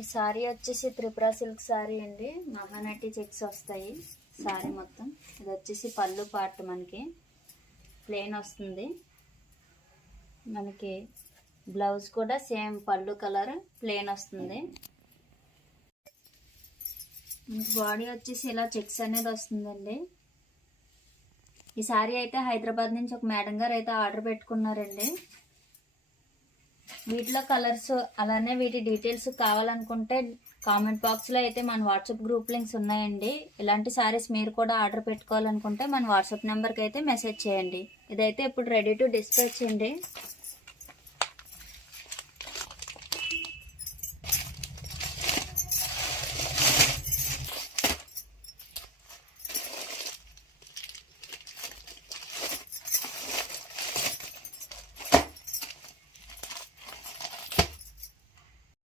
ఈ సారీ వచ్చేసి Tripura silk sorry అండి. మహానటి చెక్స్ వస్తాయి సారీ మొత్తం. ఇది వచ్చేసి పళ్ళు పార్ట్ మనకి ప్లెయిన్ వస్తుంది. మనకి బ్లౌజ్ కూడా సేమ్ పళ్ళు కలర్ ప్లెయిన్ వస్తుంది. బాడీ వచ్చేసి ఇలా చెక్స్ అనేది వస్తుందండి. ఈ సారీ అయితే హైదరాబాద్ నుంచి ఒక మేడం గారు అయితే ఆర్డర్ పెట్టుకున్నారండి. వీటిలో కలర్స్ అలానే వీటి డీటెయిల్స్ కావాలనుకుంటే కామెంట్ బాక్స్లో అయితే మన వాట్సాప్ గ్రూప్ లింక్స్ ఉన్నాయండి. ఇలాంటి సారీస్ మీరు కూడా ఆర్డర్ పెట్టుకోవాలనుకుంటే మన వాట్సాప్ నెంబర్కి అయితే మెసేజ్ చేయండి. ఇదైతే ఇప్పుడు రెడీ టు డిస్పాచ్ అండి.